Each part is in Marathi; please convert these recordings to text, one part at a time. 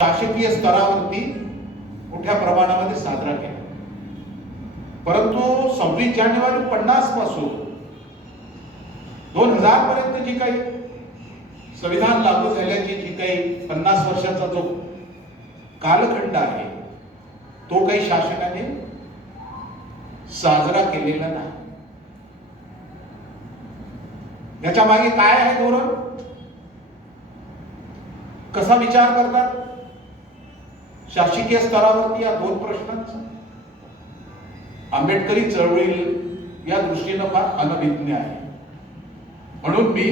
शासकीय स्तरावरती मोठ्या प्रमाणामध्ये साजरा केला. परंतु 26 जानेवारी 50 पासून 2000 पर्यंत जी काही संविधान लागू झाल्याची जी काही 50 वर्षाचा जो कालखंड आहे तो काही शासनाने साजरा केलेला नाही. याच्या मागे काय आहे धोरण, कसा विचार करतात शासकीय स्तरावरती या दोन प्रश्नांचा? आंबेडकरी चळवळी या दृष्टीनं फार अनभिज्ञ आहे. म्हणून मी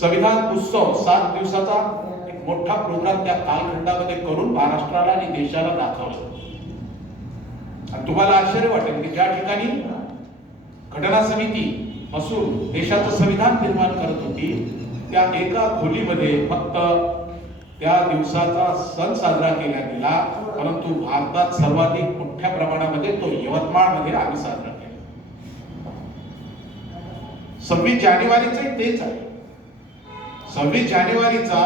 संविधान उत्सव 7 दिवसाचा एक मोठा प्रोग्राम त्या कालखंडामध्ये करून महाराष्ट्राला आणि देशाला दाखवलं. आणि तुम्हाला आश्चर्य वाटेल की ज्या ठिकाणी घटना समिती असून देशाचं संविधान निर्माण करत होती त्या एका खोलीमध्ये फक्त त्या दिवसाचा सण साजरा केला गेला, परंतु भारतात सर्वाधिक मोठ्या प्रमाणामध्ये तो यवतमाळमध्ये आम्ही साजरा केला. 26 जानेवारीचे तेच आहे. 26 जानेवारीचा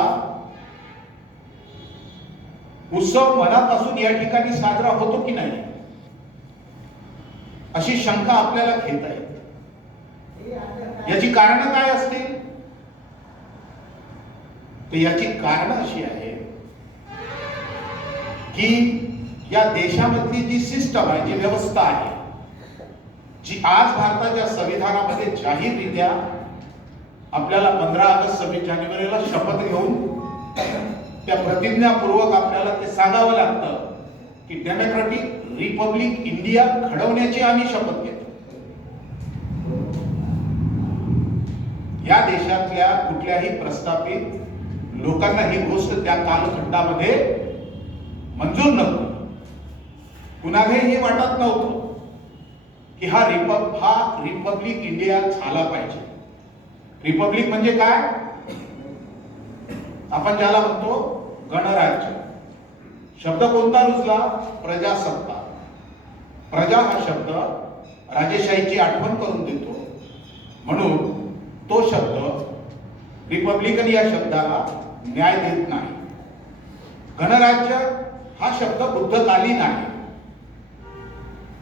उत्सव मनापासून या ठिकाणी साजरा होतो की नाही अशी शंका आपल्याला घेता येते. याची कारण काय असतील? तर याची कारण अशी आहे की या देशामधली जी सिस्टम आहे, जी व्यवस्था आहे, जी आज भारताच्या संविधानामध्ये जाहीररित्या आपल्याला 15 ऑगस्ट 26 जानेवारीला शपथ घेऊन त्या प्रतिज्ञापूर्वक आपल्याला ते सांगावं लागतं की डेमोक्रॅटिक रिपब्लिक इंडिया घडवण्याची आम्ही शपथ घेतो. या देशातल्या कुठल्याही प्रस्थापित लोकांना ही गोष्ट त्या कालखंडामध्ये मंजूर नव्हती. कुणालाही हे वाटत नव्हतं की हा रिपब्लिक इंडिया झाला पाहिजे. रिपब्लिक म्हणजे काय? आपण ज्याला म्हणतो गणराज्य. शब्द कोणता रुजला? प्रजासत्ताक. प्रजा हा शब्द राजेशाहीची आठवण करून देतो, म्हणून तो शब्द रिपब्लिकन या शब्दाला न्याय देत नाही. गणराज्य हा शब्द बुद्धकालीन आहे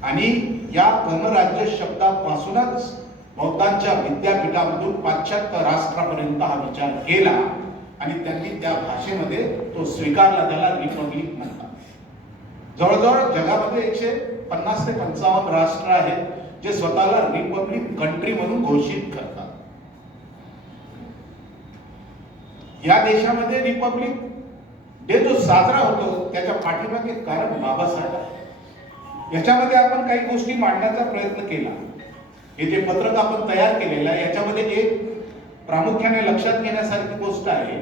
आणि या गणराज्य शब्दापासूनच बौद्धांच्या विद्यापीठामधून पाश्चात्य राष्ट्रापर्यंत हा विचार केला आणि त्यांनी त्या भाषेमध्ये तो स्वीकारला. त्याला रिपब्लिक म्हणतात. जवळजवळ जगामध्ये 150 ते 55 राष्ट्र आहेत जे स्वतःला रिपब्लिक कंट्री म्हणून घोषित करतात. या देशामध्ये रिपब्लिक डे जो साजरा होतो त्याच्या पाठीमागे कारण बाबासाहेब आहे. याच्यामध्ये आपण काही गोष्टी मांडण्याचा प्रयत्न केला. हे जे पत्रक आपण तयार केलेलं आहे याच्यामध्ये एक प्रामुख्याने लक्षात घेण्यासारखी गोष्ट आहे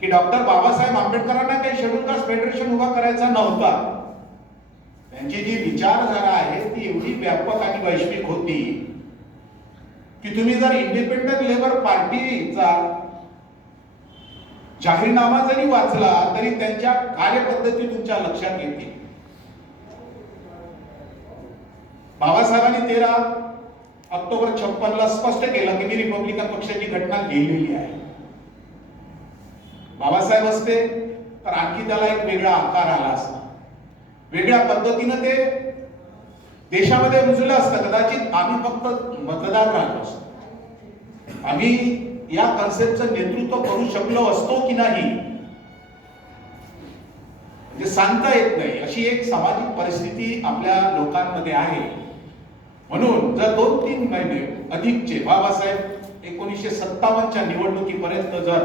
की डॉक्टर बाबासाहेब आंबेडकरांना काही शेड्यूल कास्ट फेडरेशन उभा करायचा नव्हता. त्यांची जी विचारधारा आहे ती एवढी व्यापक आणि वैश्विक होती की तुम्ही जर इंडिपेंडंट लेबर पार्टीचा जाहीरनामा जरी वाचला तरी त्यांच्या कार्यपद्धती तुमच्या लक्षात येतील. बाबासाहेबांनी 13 ऑक्टोबर 56 ला स्पष्ट केलं की मी रिपब्लिकन पक्षाची घटना लिहिलेली आहे. बाबासाहेब असते तर आणखी त्याला एक वेगळा आकार आला असता, वेगळ्या पद्धतीनं ते देशामध्ये रुजलं असतं. कदाचित आम्ही फक्त मतदार राहिलो असतो, आम्ही या कन्सेप्टचं नेतृत्व करू शकलो असतो की नाही म्हणजे सांगता येत नाही. अशी एक सामाजिक परिस्थिती आपल्या लोकांमध्ये आहे. म्हणून जर 2-3 महिने अधिकचे बाबासाहेब 1957च्या निवडणुकीपर्यंत जर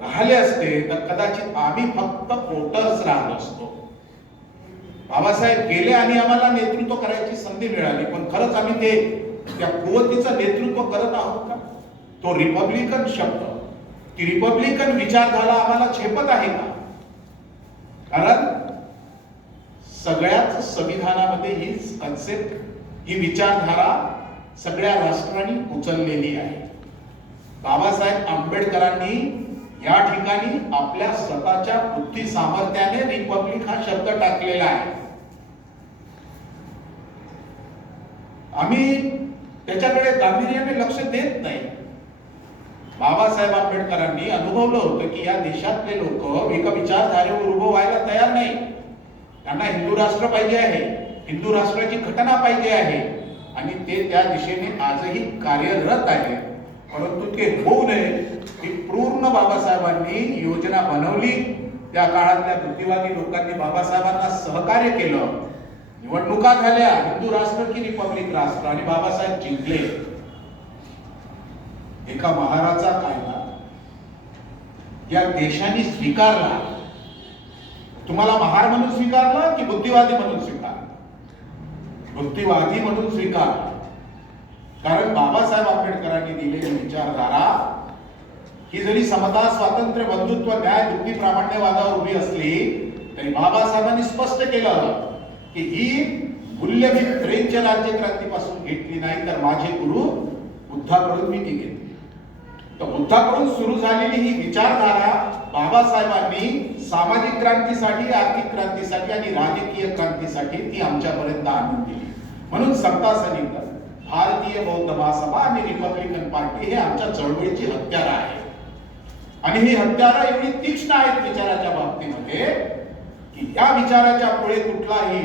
राहिले असते तर कदाचित आम्ही फक्त वोटर्स राहिलो असतो. बाबासाहेब गेले आणि आम्हाला नेतृत्व करायची संधी मिळाली, पण खरंच आम्ही त्या कुवतीचं नेतृत्व करत आहोत का? तो रिपब्लिकन शब्द, ती रिपब्लिकन विचारधारा आम्हाला झेपत आहे का? कारण सगळ्याच संविधानामध्ये ही कन्सेप्ट, ही विचारधारा सगळ्या राष्ट्रांनी उचललेली आहे. बाबासाहेब आंबेडकरांनी या ठिकाणी आपल्या स्वतःच्या बुद्धी सामर्थ्याने रिपब्लिक हा शब्द टाकलेला आहे. आम्ही त्याच्याकडे गांभीर्याने लक्ष देत नाही. बाबासाहेब आंबेडकरांनी अनुभवलं होतं की या देशातले लोक एका विचारधारेवर उभं व्हायला तयार नाही. त्यांना हिंदू राष्ट्र पाहिजे आहे, हिंदू राष्ट्राची घटना पाहिजे आहे आणि ते त्या दिशेने आजही कार्यरत आहे. परंतु ते होऊ नये ही पूर्ण बाबासाहेबांनी योजना बनवली. त्या काळातल्या बुद्धिवादी लोकांनी बाबासाहेबांना सहकार्य केलं. निवडणुका झाल्या, हिंदू राष्ट्र की रिपब्लिक राष्ट्र, आणि बाबासाहेब जिंकले. एका महाराचा कायदा या देशाने स्वीकारला. तुम्हाला महार म्हणून स्वीकारला की बुद्धिवादी म्हणून स्वीकारला? बुद्धिवादी म्हणून स्वीकारला. कारण बाबासाहेब आंबेडकरांनी दिलेली विचारधारा ही जरी समता, स्वातंत्र्य, बंधुत्व, न्याय, बुद्धी, प्रामाण्यवादावर उभी असली तरी बाबासाहेबांनी स्पष्ट केलं की ही मूल्य मी फ्रेंच राज्यक्रांतीपासून घेतली नाही, तर माझे गुरु बुद्धाकडून मी ती घेतली. तर बुद्धाकडून सुरू झालेली ही विचारधारा बाबासाहेबांनी सामाजिक क्रांतीसाठी, आर्थिक क्रांतीसाठी आणि राजकीय क्रांतीसाठी ती आमच्यापर्यंत आणून दिली. म्हणून समता सैनिक, भारतीय बौद्ध महासभा आणि रिपब्लिकन पार्टी हे आमच्या चळवळीची हत्यारं आहे. आणि ही हत्यारं एवढी तीक्ष्ण आहेत विचाराच्या बाबतीमध्ये की या विचाराच्या पुढे कुठलाही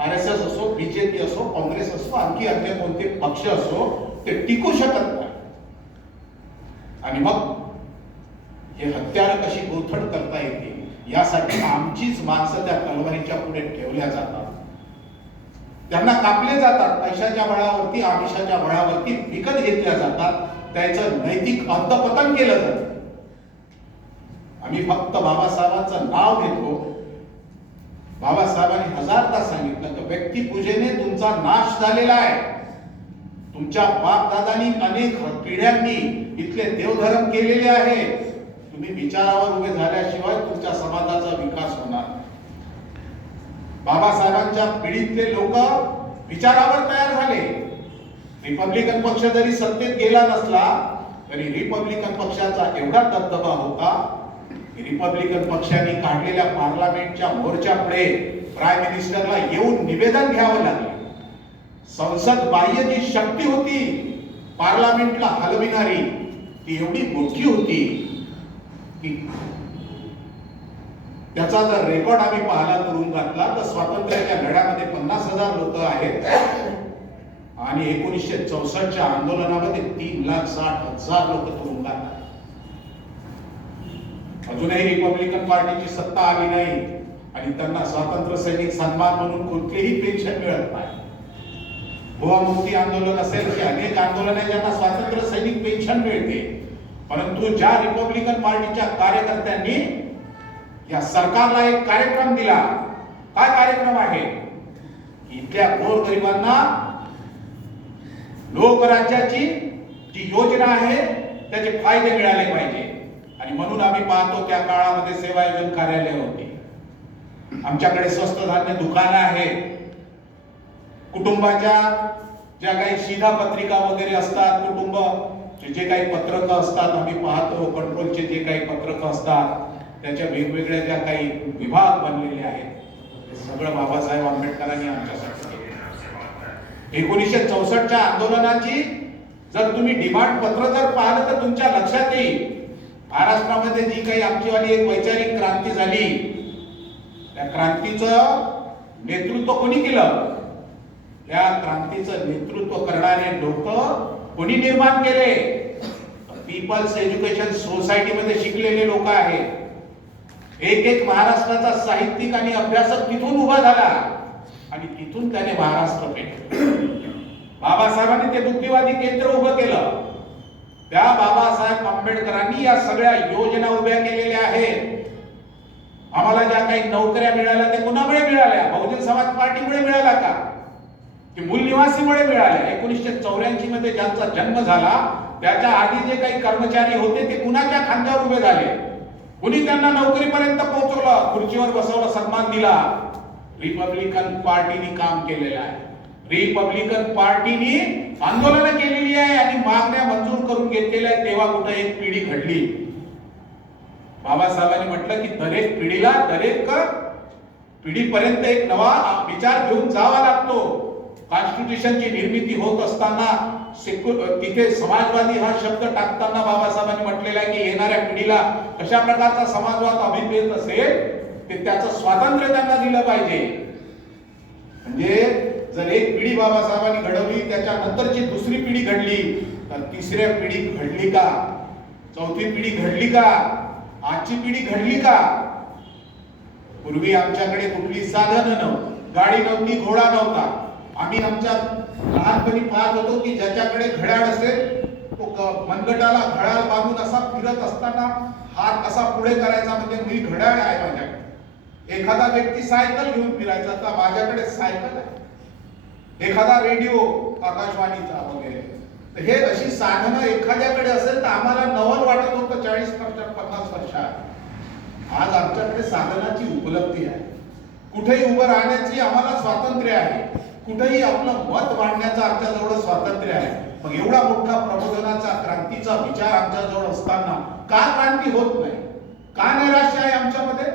RSS असो, बीजेपी असो, काँग्रेस असो, आणखी अन्य कोणते पक्ष असो ते टिकू शकत नाही. आणि मग हे हत्यारं कशी गोथड करता येतील यासाठी आमचीच माणसं त्या तलवारीच्या पुढे ठेवल्या जातात, त्यांना कापले जातात, पैशाच्या बळावरती, आमिषाच्या बळावरती विकत घेतल्या जातात, त्याचं नैतिक अधपतन केलं जातं. आम्ही फक्त बाबासाहेबांचं नाव घेतो. बाबासाहेबांनी हजारदा सांगितलं की व्यक्तिपूजेने तुमचा नाश झालेला आहे. तुमच्या बापदादांनी अनेक पिढ्यांनी इथले देवधर्म केलेले आहे. तुम्ही विचारावर उभे झाल्याशिवाय तुमच्या समाजाचा विकास होणार. बाबासाहेबांच्या पिढीतले लोक विचारावर तयार झाले. रिपब्लिकन पक्ष जरी सत्तेत गेला नसला तरी रिपब्लिकन पक्षाचा एवढा दबदबा होता की रिपब्लिकन पक्षाने काढलेल्या पार्लमेंटच्या मोर्चा पुढे प्राईम मिनिस्टरला येऊन निवेदन घ्यावं लागले. संसद बाह्य जी शक्ती होती पार्लमेंटला हलविणारी ती एवढी मोठी होती की त्याचा जर रेकॉर्ड आम्ही पाहिला तुरुंगातला तर स्वातंत्र्याच्या लढ्यामध्ये 50,000 लोक आहेत आणि 1964च्या आंदोलनामध्ये 3,60,000 लोक तुरुंगात आहेत. अजूनही रिपब्लिकन पार्टीची सत्ता आली नाही आणि त्यांना स्वातंत्र्य सैनिक सन्मान म्हणून कोणतीही पेन्शन मिळत नाही. भुवामुक्ती आंदोलन असेल की अनेक आंदोलन आहे ज्यांना स्वातंत्र्य सैनिक पेन्शन मिळते. परंतु ज्या रिपब्लिकन पार्टीच्या कार्यकर्त्यांनी या सरकारला एक कार्यक्रम दिला, काय कार्यक्रम आहे? इथल्या गोरगरिबांना लोकराज्याची जी योजना आहे त्याचे फायदे मिळाले पाहिजे. आणि म्हणून आम्ही पाहतो त्या काळामध्ये सेवायोजन कार्यालय होते. आमच्याकडे स्वस्त धान्य दुकानं आहेत. कुटुंबाच्या ज्या काही शिधा पत्रिका वगैरे असतात, कुटुंब जे काही पत्रक असतात, आम्ही पाहतो कंट्रोलचे जे काही पत्रक असतात त्याच्या वेगवेगळ्या ज्या काही विभाग बनलेले आहेत ते सगळं बाबासाहेब आंबेडकरांनी आमच्यासाठी केले. 1964च्या आंदोलनाची जर तुम्ही डिमांड पत्र जर पाहिलं तर तुमच्या लक्षात येईल महाराष्ट्रामध्ये जी काही आमचीवाली एक वैचारिक क्रांती झाली त्या क्रांतीचं नेतृत्व कोणी केलं? त्या क्रांतीचं नेतृत्व करणारे लोक कोणी निर्माण केले? पीपल्स एज्युकेशन सोसायटी मध्ये शिकलेले लोक आहेत. एक महाराष्ट्राचा साहित्यिक आणि अभ्यासक तिथून उभा झाला आणि तिथून त्याने महाराष्ट्र पेटलं. बाबासाहेबांनी ते बुद्धिवादी केंद्र उभं केलं. त्या बाबासाहेब आंबेडकरांनी या सगळ्या योजना उभ्या केलेल्या आहेत. आम्हाला ज्या काही नोकऱ्या मिळाल्या ते कोणामुळे मिळाल्या? बहुजन समाज पार्टीमुळे मिळाल्या का की मूल निवासीमुळे मिळाल्या? 1984 मध्ये ज्यांचा जन्म झाला त्याच्या आधी जे काही कर्मचारी होते ते कुणाच्या खांद्यावर उभे झाले? कुणी त्यांना नोकरीपर्यंत पोहोचवलं, खुर्चीवर बसवलं, सन्मान दिला? रिपब्लिकन पार्टीने काम केलेलं आहे. रिपब्लिकन पार्टीने आंदोलनं केलेली आहे आणि मागण्या मंजूर करून घेतलेल्या आहेत. तेव्हा कुठे एक पिढी घडली. बाबासाहेबांनी म्हटलं की दरेक पिढीला, दरेक पिढीपर्यंत एक नवा विचार घेऊन जावा लागतो. कॉन्स्टिट्यूशनची निर्मिती होत असताना तिथे समाजवादी हा शब्द टाकताना बाबासाहेबांनी म्हटलेला आहे की येणाऱ्या पिढीला कशा प्रकारचा समाजवाद अभिप्रेत असेल ते त्याचं स्वातंत्र्य त्यांना दिलं पाहिजे. म्हणजे जर एक पिढी बाबासाहेबांनी घडवली, त्याच्यानंतरची दुसरी पिढी घडली, तर तिसऱ्या पिढी घडली का, चौथी पिढी घडली का, आजची पिढी घडली का? पूर्वी आमच्याकडे कुठली साधनं नव्हती, गाडी नव्हती, घोडा नव्हता. आम्ही आमच्या लहानपणी पाहत होतो की ज्याच्याकडे घड्याळ असेल तो मनगटाला घड्याळ बांधून असा फिरत असताना हात असा पुढे करायचा, म्हणजे मी घड्याळ आहे माझ्याकडे. एखादा व्यक्ती सायकल घेऊन फिरायचा, तर माझ्याकडे सायकल आहे. एखादा रेडिओ आकाशवाणीचा वगैरे. तर हे अशी साधनं एखाद्याकडे असेल तर आम्हाला नवल वाटत होतं 40 वर्षात, 50 वर्षात. आज आमच्याकडे साधनाची उपलब्धी आहे. कुठेही उभं राहण्याची आम्हाला स्वातंत्र्य आहे, कुठेही आपलं मत मांडण्याचं आमच्याजवळ स्वातंत्र्य आहे. मग एवढा मोठा प्रबोधनाचा, क्रांतीचा विचार आमच्याजवळ असताना का क्रांती होत नाही, का नैराश्य आहे आमच्यामध्ये?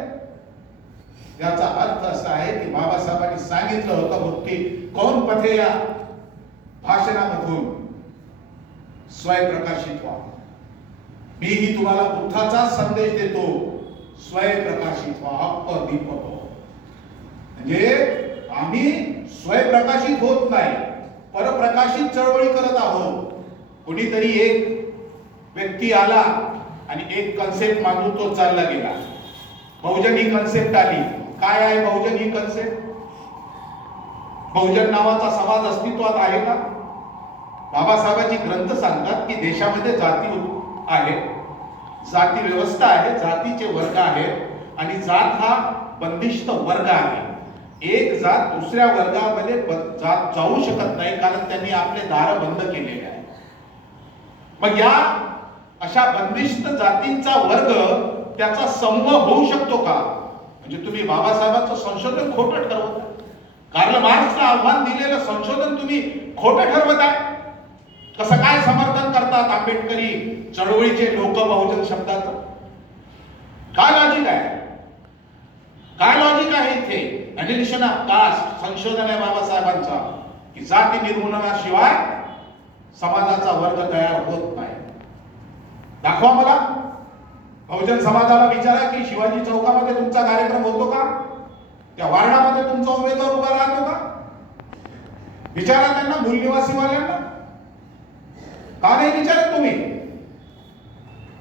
याचा अर्थ असा आहे की बाबासाहेबांनी सांगितलं होतं बुद्धी कौन पथे या भाषणामधून स्वयंप्रकाशित व्हा. मीही तुम्हाला बुद्धाचा संदेश देतो, स्वयंप्रकाशित व्हा, अपदीपक. म्हणजे आम्ही स्वयंप्रकाशित होत नाही, परप्रकाशित चळवळी करत आहोत. कोणीतरी एक व्यक्ती आला आणि एक कन्सेप्ट मागून तो चालला गेला. बहुजन ही कन्सेप्ट आली. काय आहे बहुजन ही कन्सेप्ट? बहुजन नावाचा समाज अस्तित्वात आहे का? बाबासाहेबांची ग्रंथ सांगतात की देशामध्ये जाती आहे, जाती व्यवस्था आहे, जातीचे वर्ग आहेत आणि जात हा बंदिष्ट वर्ग आहे. एक जात दुसऱ्या वर्गामध्ये जात जाऊ शकत नाही, कारण त्यांनी आपले दार बंद केलेले आहे. मग या अशा बंदिष्ट जातींचा वर्ग त्याचा समूह होऊ शकतो का? म्हणजे तुम्ही बाबासाहेबांचं संशोधन खोटं ठरवता. कार्ल मार्क्सला आव्हान दिलेलं संशोधन तुम्ही खोटं ठरवत आहे. कसं काय समर्थन करतात आंबेडकरी चळवळीचे लोक बहुजन शब्दाचं? काय लॉजिक आहे? काय लॉजिक आहे इथे? अॅनिलिशन ऑफ कास्ट संशोधन आहे बाबासाहेबांचा की जाती निर्मूलनाशिवाय समाजाचा वर्ग तयार होत नाही. दाखवा मला. बहुजन समाजाला विचारा की शिवाजी चौकामध्ये तुमचा कार्यक्रम होतो का? त्या वार्डामध्ये तुमचा उमेदवार उभा राहतो का? विचारा त्यांना, मूल निवासीवाल्यांना. का नाही विचारत तुम्ही?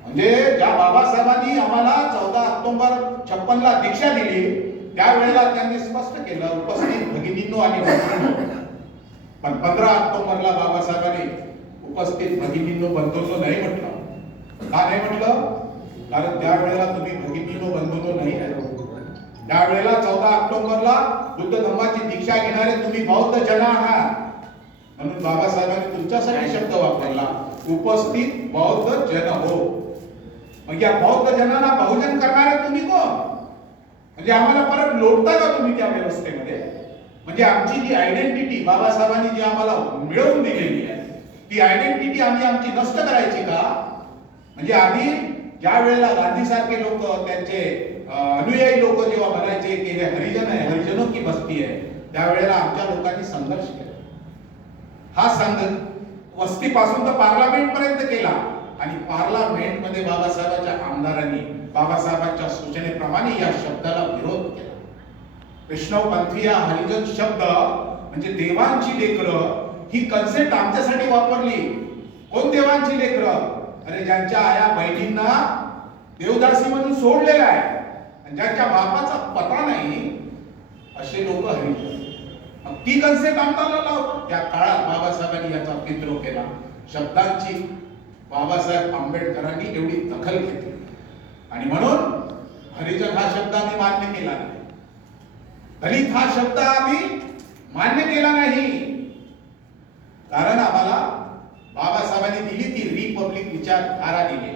म्हणजे ज्या बाबासाहेबांनी आम्हाला 14 ऑक्टोबर 56 ला दीक्षा दिली, त्यावेळेला त्यांनी स्पष्ट केलं, उपस्थित भगिनींनो आणि बंधूंनो. पण 15 ऑक्टोबरला बाबासाहेबांनी उपस्थित भगिनींनो बंधूंनो नाही म्हटलं. का नाही म्हटलं? कारण त्यावेळेला तुम्ही भगिनींनो बंधूंनो नाही आहे. त्यावेळेला 14 ऑक्टोबरला बुद्ध धम्माची दीक्षा घेणारे तुम्ही बौद्ध जन आहात. म्हणून बाबासाहेबांनी तुमच्यासाठी शब्द वापरला, उपस्थित बौद्ध जन हो. मग या बौद्ध जनांना बहुजन करणारे तुम्ही कोण? म्हणजे आम्हाला परत लोटता का तुम्ही त्या व्यवस्थेमध्ये? म्हणजे आमची जी आयडेंटिटी बाबासाहेबांनी जी आम्हाला मिळवून दिलेली आहे, ती आयडेंटिटी आम्ही आमची नष्ट करायची का? म्हणजे आम्ही ज्या वेळेला गांधी सारखे लोक, त्यांचे अनुयायी लोक जेव्हा म्हणायचे की हे हरिजन आहे, हरिजनों की बस्ती आहे, त्यावेळेला आमच्या लोकांनी संघर्ष केला. हा संघ वस्तीपासून तर पार्लमेंट पर्यंत केला आणि पार्लमेंट मध्ये बाबासाहेबांच्या आमदारांनी बाबासाहेबांच्या सूचनेप्रमाणे या शब्दाला विरोध केला. वैष्णवपंथी हा हरिजन शब्द म्हणजे देवांची लेकरं ही कन्सेप्ट आमच्यासाठी वापरली. कोण देवांची लेकरं? अरे ज्यांच्या आया बहिणींना देवदासी म्हणून सोडलेला आहे आणि ज्यांच्या बापाचा पता नाही, असे लोक हरिजन. ती कन्सेप्ट आम्हाला लावतो. त्या काळात बाबासाहेबांनी याचा विद्रोह केला. शब्दांची बाबासाहेब आंबेडकरांनी एवढी दखल घेतली आणि म्हणून हरिजन हा शब्द आम्ही मान्य केला नाही, दलित हा शब्द आम्ही मान्य केला नाही. कारण आम्हाला बाबासाहेबांनी दिली ती रिपब्लिक विचारधारा दिली.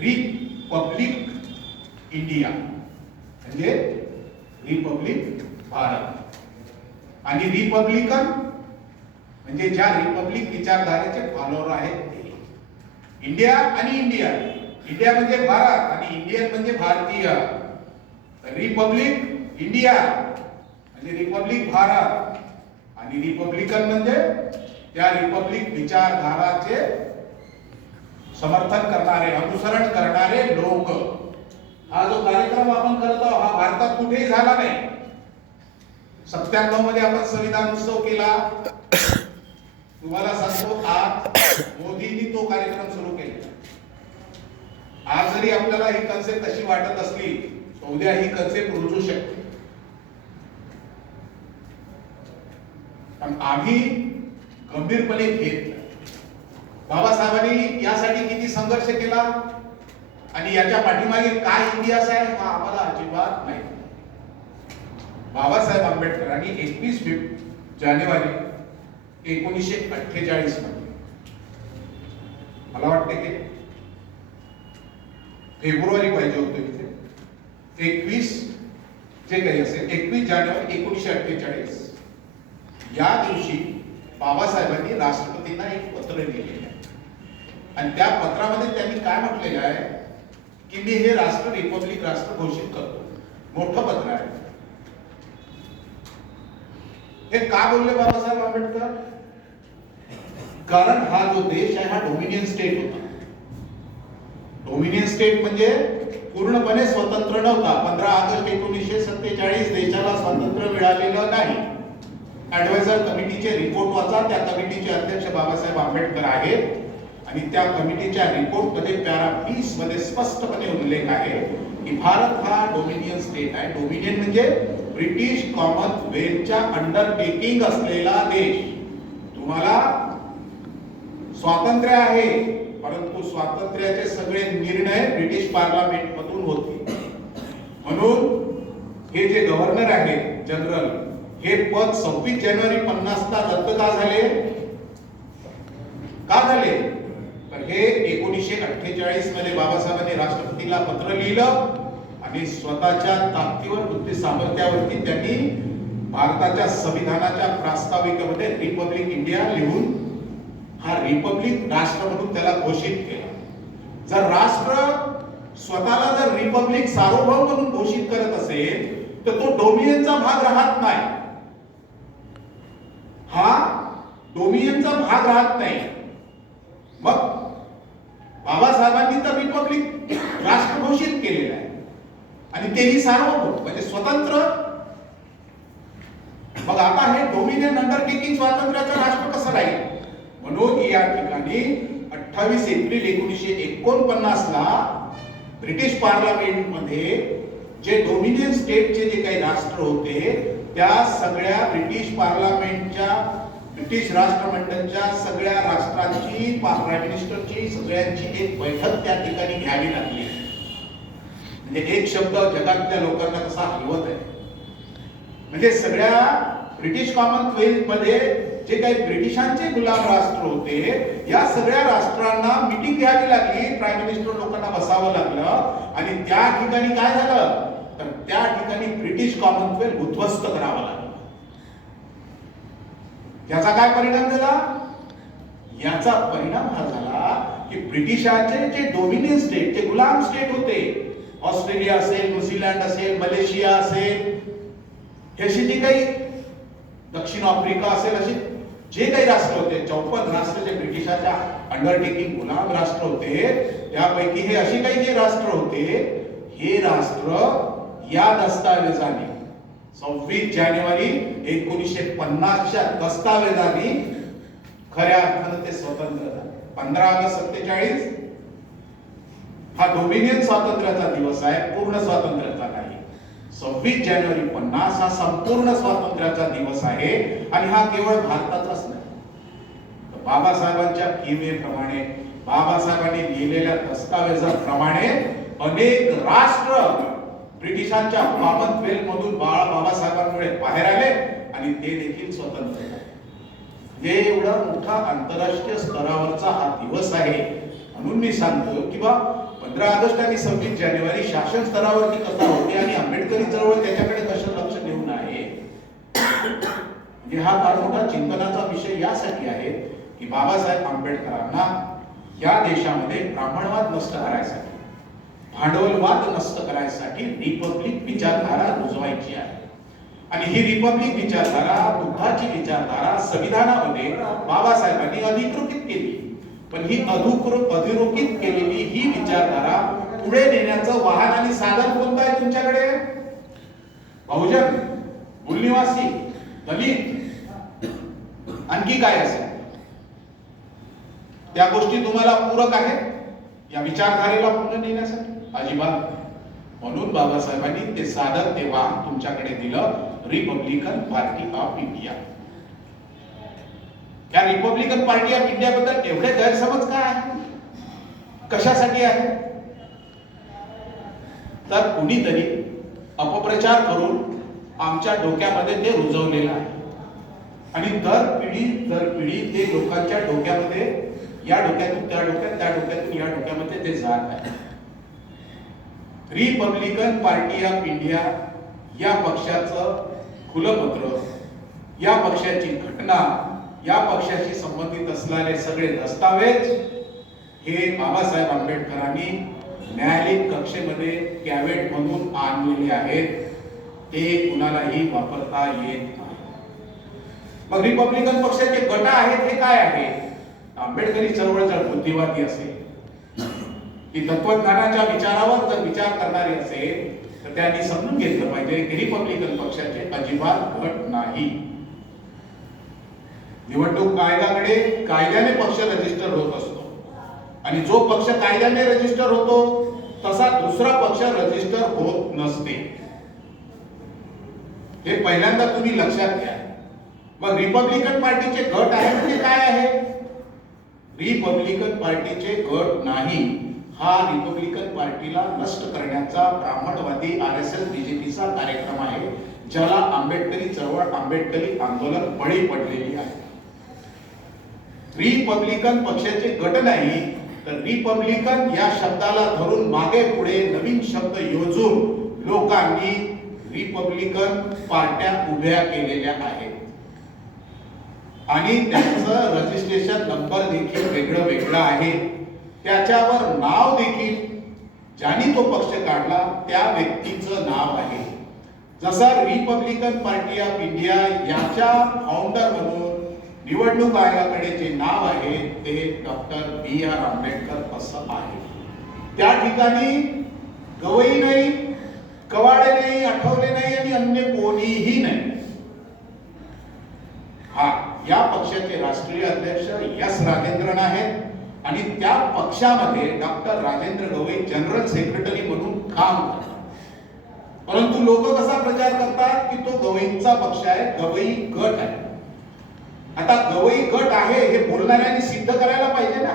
रिपब्लिक इंडिया म्हणजे रिपब्लिक भारत आणि रिपब्लिकन म्हणजे ज्या रिपब्लिक विचारधारेचे फॉलोअर आहेत ते. इंडिया आणि इंडिया, इंडिया म्हणजे भारत आणि इंडियन म्हणजे भारतीय. रिपब्लिक इंडिया म्हणजे रिपब्लिक भारत आणि रिपब्लिकन म्हणजे त्या रिपब्लिक विचारधाराचे समर्थन करणारे, अनुसरण करणारे लोक. हा जो कार्यक्रम आपण करत आहोत हा भारतात कुठेही झाला नाही. 97 मध्ये आपण संविधान उत्सव केला. तुम्हाला सांगतो आज मोदींनी तो कार्यक्रम सुरू केला. आज जरी आपल्याला ही कन्सेप्ट तशी वाटत असली तर उद्या ही कन्सेप्ट रुजू शकते. पण आम्ही गंभीरपणे घेत. बाबासाहेबांनी यासाठी किती संघर्ष केला आणि याच्या पाठीमागे काय इतिहास आहे हा आम्हाला अजिबात नाही. बाबासाहेब आंबेडकरांनी 21 जानेवारी 1948 मध्ये, मला वाटते की फेब्रुवारी पाहिजे होतं इथे, 21 जे काही असेल 21 जानेवारी 1948 या दिवशी बाबासाहेबांनी राष्ट्रपतींना एक पत्र लिहिलेलं आहे. आणि त्या पत्रामध्ये त्यांनी काय म्हटलेलं आहे की मी हे राष्ट्र रिपब्लिक राष्ट्र घोषित करतो. मोठं पत्र आहे. हे का बोलले बाबासाहेब आंबेडकर? कारण हा जो देश आहे हा डोमिनियन स्टेट होता. डोमिनियन स्टेट म्हणजे पूर्णपणे स्वतंत्र नव्हता. 15 ऑगस्ट 1947 देशाला स्वातंत्र्य मिळालेलं नाही. ऍडवायझर कमिटीचे रिपोर्ट वाचा. त्या कमिटीचे अध्यक्ष बाबासाहेब आंबेडकर आहेत आणि त्या कमिटीच्या रिपोर्ट मध्ये पॅरा 20 मध्ये स्पष्टपणे उल्लेख आहे की भारत हा डोमिनियन स्टेट आहे. डोमिनियन म्हणजे ब्रिटिश कॉमनवेल्थच्या अंडरटेकिंग असलेला देश. तुम्हाला स्वातंत्र्य आहे परंतु स्वातंत्र्याचे सगळे निर्णय ब्रिटिश पार्लमेंट मधून होते. म्हणून हे जे गव्हर्नर आहे जनरल, हे पद 26 जानेवारी 50 ला रद्द का झाले? तर हे 1948 मध्ये बाबासाहेबांनी राष्ट्रपतीला पत्र लिहिलं आणि स्वतःच्या ताकदीवर, बुद्धी सामर्थ्यावरती त्यांनी भारताच्या संविधानाच्या प्रास्ताविकेमध्ये रिपब्लिक इंडिया लिहून हा रिपब्लिक राष्ट्र म्हणून त्याला घोषित केला. जर राष्ट्र स्वतःला जर रिपब्लिक सार्वभौम म्हणून घोषित करत असेल तर तो डोमिनियनचा भाग राहत नाही. हा डोमिनियनचा भाग राहत नाही. मग बाबासाहेबांनी तर रिपब्लिक राष्ट्र घोषित केलेलं आहे आणि तेही सार्वभौम म्हणजे स्वतंत्र. मग आता हे डोमिनियन अंडरटेकिंग स्वातंत्र्याचं राष्ट्र कसं राहील? म्हणून या ठिकाणी 28 एप्रिल 1949 ला ब्रिटिश पार्लमेंट मध्ये जे डोमिनियन स्टेटचे जे काही राष्ट्र होते त्या सगळ्या ब्रिटिश पार्लमेंटच्या, ब्रिटिश राष्ट्रमंडळाच्या सगळ्या राष्ट्रांची, प्राईम मिनिस्टरची सगळ्यांची एक बैठक त्या ठिकाणी घ्यावी लागली. म्हणजे एक शब्द जगातल्या लोकांना कसा हलवत आहे. म्हणजे सगळ्या ब्रिटिश कॉमनवेल्थ मध्ये जे काही ब्रिटिशांचे गुलाम राष्ट्र होते या सगळ्या राष्ट्रांना मीटिंग घ्यावी लागली. प्राईम मिनिस्टर लोकांना बसावं लागलं आणि त्या ठिकाणी काय झालं तर त्या ठिकाणी ब्रिटिश कॉमनवेल्थ उद्ध्वस्त करावं लागलं. याचा काय परिणाम झाला? याचा परिणाम हा झाला की ब्रिटिशांचे जे डोमिनियन स्टेट, जे गुलाम स्टेट होते, ऑस्ट्रेलिया असेल, न्यूझीलंड असेल, मलेशिया असेल, हे जे काही दक्षिण आफ्रिका असेल, असे जे काही राष्ट्र होते 54 राष्ट्र जे ब्रिटिशाच्या अंडरटेकिंग गुलाम राष्ट्र होते, त्यापैकी हे असे काही जे राष्ट्र होते, हे राष्ट्र या दस्तावेजाने 26 जानेवारी 1950 च्या दस्तावेजाने खऱ्या अर्थाने ते स्वतंत्र झाले. 15 ऑगस्ट 47 हा डोमिनियन स्वातंत्र्याचा दिवस आहे, पूर्ण स्वातंत्र्याचा नाही. 26 जानेवारी 50 हा संपूर्ण स्वातंत्र्याचा दिवस आहे आणि हा केवळ भारताचाच नाही. बाबासाहेबांच्या किमयेप्रमाणे, बाबासाहेबांनी लिहिलेल्या दस्तावेजाप्रमाणे अनेक राष्ट्र ब्रिटिशांच्या कॉमनवेल्थ मधून बाबासाहेबांमुळे बाहेर आले आणि ते देखील स्वतंत्र झाले. हे एवढा मोठा आंतरराष्ट्रीय स्तरावरचा हा दिवस आहे. म्हणून मी सांगतो की 15 ऑगस्ट आणि 26 जानेवारी शासन स्तरावरती कथा होते आणि आंबेडकरी चळवळ त्याच्याकडे कसं लक्ष देऊन आहे. म्हणजे हा फार मोठा चिंतनाचा विषय यासाठी आहे की बाबासाहेब आंबेडकरांना या देशामध्ये ब्राह्मणवाद नष्ट करायसाठी, भांडवलवाद नष्ट करायसाठी रिपब्लिक विचारधारा रुजवायची आहे. आणि ही रिपब्लिक विचारधारा, बुद्धाची विचारधारा संविधानामध्ये बाबासाहेबांनी अधिकृत केली. पण ही अधोरेखित केलेली ही विचारधारा पुढे नेण्याचं वाहन आणि साधन कोणतं आहे तुमच्याकडे? बहुजन, मूलनिवासी, दलित, आणखी काय असेल त्या गोष्टी तुम्हाला पूरक आहेत या विचारधारेला पुढे नेण्यासाठी? अजिबात. म्हणून बाबासाहेबांनी ते साधन ते वाहन तुमच्याकडे दिलं, रिपब्लिकन पार्टी ऑफ इंडिया. या रिपब्लिकन पार्टी ऑफ इंडिया बद्दल एवढे गैरसमज काय आहे? कशासाठी आहे? तर कुणीतरी अपप्रचार करून आमच्या डोक्यामध्ये ते रुजवलेलं आहे आणि दर पिढी ते लोकांच्या डोक्यामध्ये, या डोक्यातून त्या डोक्यात, त्या डोक्यातून या डोक्यामध्ये ते जात आहे. रिपब्लिकन पार्टी ऑफ इंडिया या पक्षाचं खुलपत्र, या पक्षाची घटना, या पक्षाशी संबंधित असलेले सगळे दस्तावेज हे बाबासाहेब आंबेडकरांनी न्यायालयीन कक्षेमध्ये कॅवेट म्हणून आणलेले आहेत. ते कुणालाही वापरता येत नाही. मग रिपब्लिकन पक्षाचे गट आहेत हे काय आहे? आंबेडकरी चळवळ जर बुद्धिवादी असेल, की तत्वज्ञानाच्या विचारावर जर विचार करणारे असेल, तर त्यांनी समजून घेतलं पाहिजे की रिपब्लिकन पक्षाचे अजिबात गट नाही. निवडणूक आयोगाकडे कायद्याने पक्ष रजिस्टर होत असतो आणि जो पक्ष कायद्याने रजिस्टर होतो तसा दुसरा पक्ष रजिस्टर होत नसते. हे पहिल्यांदा तुम्ही लक्षात घ्या. मग रिपब्लिकन पार्टीचे गट आहे म्हणजे काय आहे? रिपब्लिकन पार्टीचे गट नाही. हा रिपब्लिकन पार्टीला नष्ट करण्याचा ब्राह्मणवादी आरएसएस बीजेपीचा कार्यक्रम आहे, ज्याला आंबेडकरी चळवळ, आंबेडकरी आंदोलन बळी पडलेली आहे. रिपब्लिकन पक्षाचे गट नाही, तर रिपब्लिकन या शब्दाला धरून मागे पुढे नवीन शब्द योजून लोकांनी रिपब्लिकन पार्ट्या उभ्या केलेल्या आहेत आणि त्यांचं रजिस्ट्रेशन नंबर देखील वेगळं वेगळं आहे. त्याच्यावर नाव देखील ज्यांनी तो पक्ष काढला त्या व्यक्तीचं नाव आहे. जसा रिपब्लिकन पार्टी ऑफ इंडिया याच्या फाउंडर म्हणून निवडणूक आयोगाकडे जे नाव आहे ते डॉक्टर B.R. आंबेडकर असं आहे. त्या ठिकाणी गवई नाही, कवाडे नाही, आठवले नाही आणि अन्य कोणीही नाही. हा या पक्षाचे राष्ट्रीय अध्यक्ष एस राजेंद्रन आहेत आणि त्या पक्षामध्ये doctor Rajendra Gavai general secretary म्हणून काम करतात. परंतु लोक कसा प्रचार करतात की तो गवईंचा पक्ष आहे, गवई गट आहे. आता गवई गट आहे हे बोलणाऱ्यांनी सिद्ध करायला पाहिजे ना,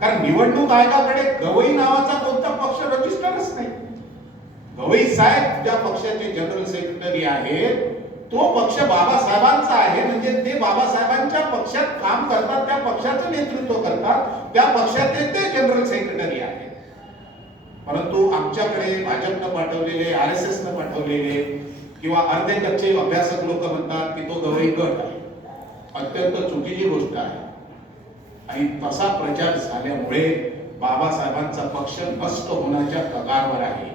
कारण निवडणूक आयोगाकडे गवई नावाचा कोणता पक्ष रजिस्टरच नाही. गवई साहेब ज्या पक्षाचे जनरल सेक्रेटरी आहेत तो पक्ष बाबासाहेबांचा आहे, म्हणजे ते बाबासाहेबांच्या पक्षात काम करतात, त्या पक्षाचं नेतृत्व करतात, त्या पक्षाचे ते जनरल सेक्रेटरी आहेत. परंतु आमच्याकडे भाजपनं पाठवलेले, आरएसएसनं पाठवलेले किंवा अर्धे कच्चे अभ्यासक लोक म्हणतात की तो गवई गट आहे. अत्यंत चुकीची गोष्ट आहे आणि तसा प्रचार झाल्यामुळे बाबासाहेबांचा पक्ष नष्ट होण्याच्या कगारवर आहे.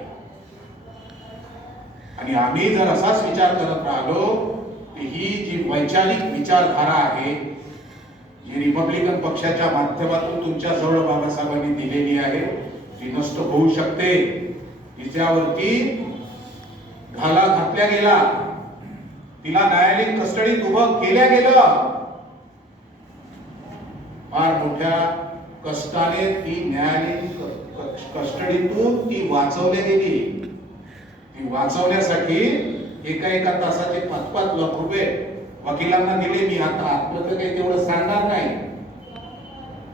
आणि आम्ही जर असाच विचार करत राहिलो की ही जी वैचारिक विचारधारा आहे जी रिपब्लिकन पक्षाच्या माध्यमातून तुमच्या जवळ बाबासाहेबांनी दिलेली आहे ती नष्ट होऊ शकते. तिच्यावरती घाला घातल्या गेला, तिला न्यायालयीन कस्टडीत उभं केल्या गेलं. फार मोठ्या कष्टाने ती न्यायालयीन कस्टडीतून ती वाचवली गेली. ती वाचवण्यासाठी एका तासाचे 5-5 लाख रुपये वकिलांना दिले. मी आता आत्महत्या काही तेवढं सांगणार नाही.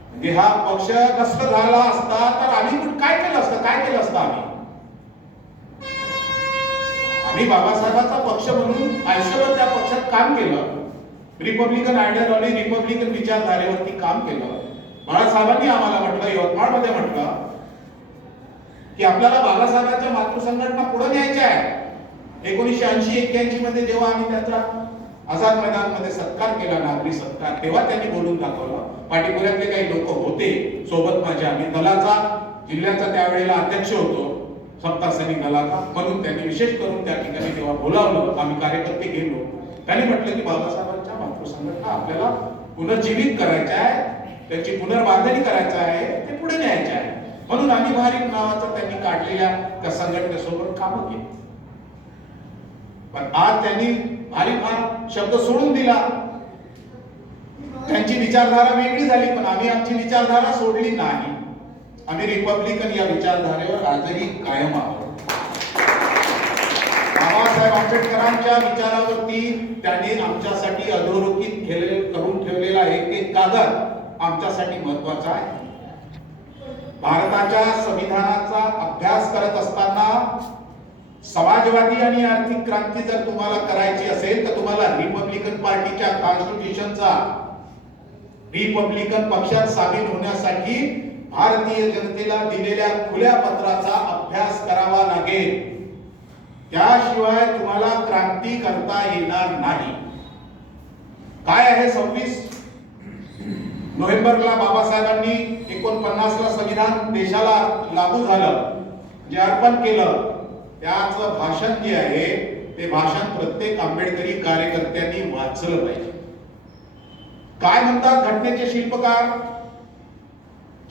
म्हणजे हा पक्ष नष्ट झाला असता तर आम्ही काय केलं असतं, काय केलं असतं आम्ही बाबासाहेबांचा पक्ष म्हणून आयुष्यभर त्या पक्षात काम केलं. रिपब्लिकन आयडियॉलॉजी, रिपब्लिकन विचारधारेवरती काम केलं. बाळासाहेबांनी आम्हाला म्हटलं, यवतमाळमध्ये म्हटलं की आपल्याला बाबासाहेबांच्या मातृसंघटना पुढे न्यायच्या आहे. 1980-81 मध्ये जेव्हा आम्ही त्याचा आझाद मैदानमध्ये सत्कार केला, नागरी सत्कार, तेव्हा त्यांनी बोलून दाखवलं. पाठीपुऱ्यातले काही लोक होते सोबत माझ्या, मी दलाचा जिल्ह्याचा त्यावेळेला अध्यक्ष होतो सत्ता सैनिक दलाचा, म्हणून त्यांनी विशेष करून त्या ठिकाणी तेव्हा बोलावलं. आम्ही कार्यकर्ते गेलो. त्यांनी म्हटलं की बाबासाहेबांच्या मातृसंघटना आपल्याला पुनर्जीवित करायच्या आहे, त्याची पुनर्बांधणी करायचं आहे, ते पुढे न्यायचे आहे. म्हणून आम्ही भारिप नावाचं त्यांनी काढलेल्या त्या संघटनेसोबत कामं केली. पण आज त्यांनी भारिप हा शब्द सोडून दिला. त्यांची विचारधारा वेगळी झाली, पण आम्ही आमची विचारधारा सोडली नाही. आम्ही रिपब्लिकन या विचारधारेवर आजही कायम आहोत. बाबासाहेब आंबेडकरांच्या विचारावरती त्यांनी आमच्यासाठी अधोरेखित करून ठेवलेला एक कागद आमच्यासाठी महत्वाचा आहे. भारताच्या संविधानाचा अभ्यास करत असताना समाजवादी आणि आर्थिक क्रांती जर तुम्हाला करायची असेल तर तुम्हाला रिपब्लिकन पार्टीच्या कॉन्स्टिट्यूशनचा, रिपब्लिकन पक्षात सामील होण्यासाठी भारतीय जनतेला दिलेल्या खुल्या पत्राचा अभ्यास करावा लागेल. त्याशिवाय तुम्हाला क्रांती करता येणार नाही. काय आहे 26 नोव्हेंबरला बाबासाहेबांनी 49 ला संविधान देशाला लागू झालं, जे अर्पण केलं, त्याचं भाषण जे आहे ते भाषण प्रत्येक आंबेडकरी कार्यकर्त्यांनी वाचलं पाहिजे. काय म्हणतात घटनेचे शिल्पकार?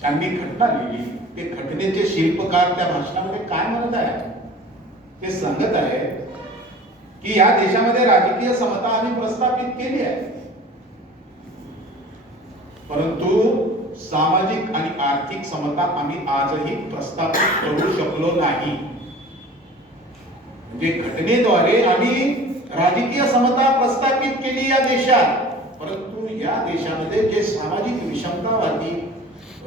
ज्यांनी घटना लिहिली ते घटनेचे शिल्पकार त्या भाषणामध्ये काय म्हणत आहे? ते सांगत आहे की या देशामध्ये राजकीय समता आम्ही प्रस्थापित केली आहे, परंतु सामाजिक आणि आर्थिक समता आम्ही आजही प्रस्थापित करू शकलो नाही. म्हणजे घटनेद्वारे आम्ही राजकीय समता प्रस्थापित केली या देशात, परंतु या देशामध्ये जे सामाजिक विषमतावादी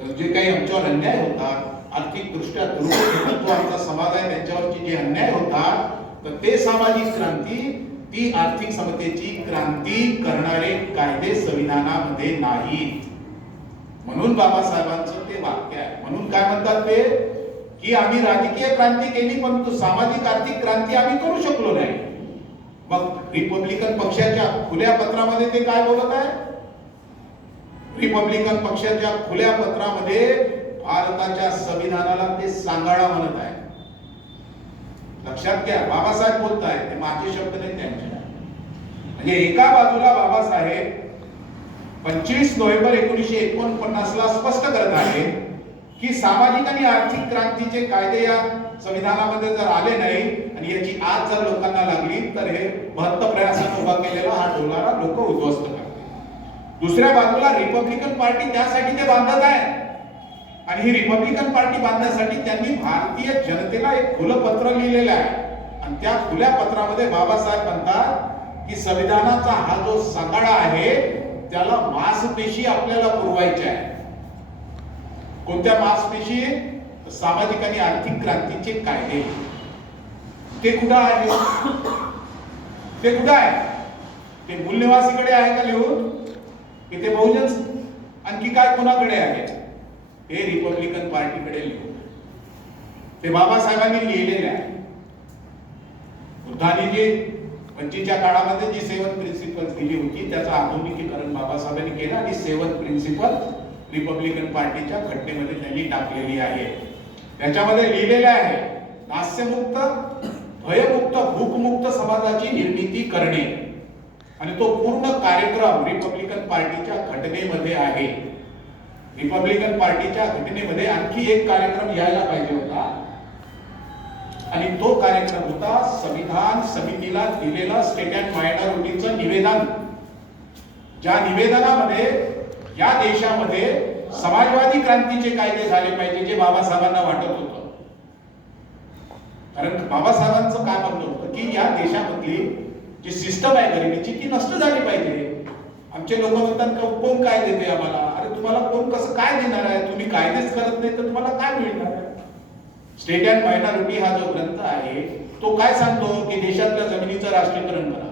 जे काही आमच्यावर अन्याय होतात, आर्थिक दृष्ट्या दुर्बल जो आमचा समाज आहे त्यांच्यावरची जे अन्याय होतात, तर ते सामाजिक क्रांती, ती आर्थिक समतेची क्रांती करणारे कायदे संविधानामध्ये नाहीत. म्हणून बाबासाहेबांचं ते वाक्य आहे. म्हणून काय म्हणतात ते की आम्ही राजकीय क्रांती केली परंतु सामाजिक आर्थिक क्रांती आम्ही करू शकलो नाही. मग रिपब्लिकन पक्षाच्या खुल्या पत्रामध्ये ते काय बोलत आहे? रिपब्लिकन पक्षाच्या खुल्या पत्रामध्ये भारताच्या संविधानाला ते सांगाडा म्हणत आहे. लक्षात घ्या, बाबासाहेब बोलत आहेत, ते माझे शब्द नाही त्यांचे. म्हणजे एका बाजूला बाबासाहेब 25 नोव्हेंबर 1949 ला स्पष्ट करत आहे की सामाजिक आणि आर्थिक क्रांतीचे कायदे या संविधानामध्ये जर आले नाही आणि याची आज जर लोकांना लागली तर हे महत्त्व प्रयासाने उभा केलेला हा डोलारा लोक उद्ध्वस्त करतील. दुसऱ्या बाजूला रिपब्लिकन पार्टी त्यासाठी ते बांधत आहे आणि ही रिपब्लिकन पार्टी बांधण्यासाठी त्यांनी भारतीय जनतेला एक खुलं पत्र लिहिलेलं आहे आणि त्या खुल्या पत्रामध्ये बाबासाहेब म्हणतात की संविधानाचा हा जो सांगाडा आहे त्याला मांसपेशी आपल्याला पुरवायच्या आहे. कोणत्या मांसपेशी? सामाजिक आणि आर्थिक क्रांतीचे कायदे. ते कुठं आहे? ते कुठं आहे? ते मूलनिवासीकडे आहे का लिहून? की ते बहुजन आणखी काय कोणाकडे आहे? ते रिपब्लिकन पार्टीकडे लिहून. ते बाबासाहेबांनी लिहिलेले आहे. बुद्धांनी जे 25च्या काळामध्ये जी 7 प्रिन्सिपल्स दिली होती त्याचं आधुनिकीकरण बाबासाहेबांनी केलं आणि 7 प्रिन्सिपल रिपब्लिकन पार्टीच्या घटनेमध्ये त्यांनी टाकलेली आहे. त्याच्यामध्ये लिहिलेले आहे नास्यमुक्त, भयमुक्त, भूकमुक्त समाजाची निर्मिती करणे आणि तो पूर्ण कार्यक्रम रिपब्लिकन पार्टीच्या घटनेमध्ये आहे. रिपब्लिकन पार्टीच्या घटनेमध्ये आणखी एक कार्यक्रम यायला पाहिजे होता आणि तो कार्यक्रम होता संविधान समितीला दिलेला स्टेट अँड मायनॉरिटीचं निवेदन. ज्या निवेदनामध्ये या देशामध्ये समाजवादी क्रांतीचे कायदे झाले पाहिजे जे बाबासाहेबांना वाटत होतं. कारण बाबासाहेबांचं काय म्हणणं होतं की या देशामधली जी सिस्टम आहे गरिबीची ती नष्ट झाली पाहिजे. आमचे लोक म्हणतात कोण काय देते आम्हाला? अरे तुम्हाला कोण कसं काय देणार आहे? तुम्ही कायदेच करत नाही तर तुम्हाला काय मिळणार आहे? स्टेट अँड मायनॉरिटी हा जो ग्रंथ आहे तो काय सांगतो की देशातल्या जमिनीचं राष्ट्रीयकरण करा,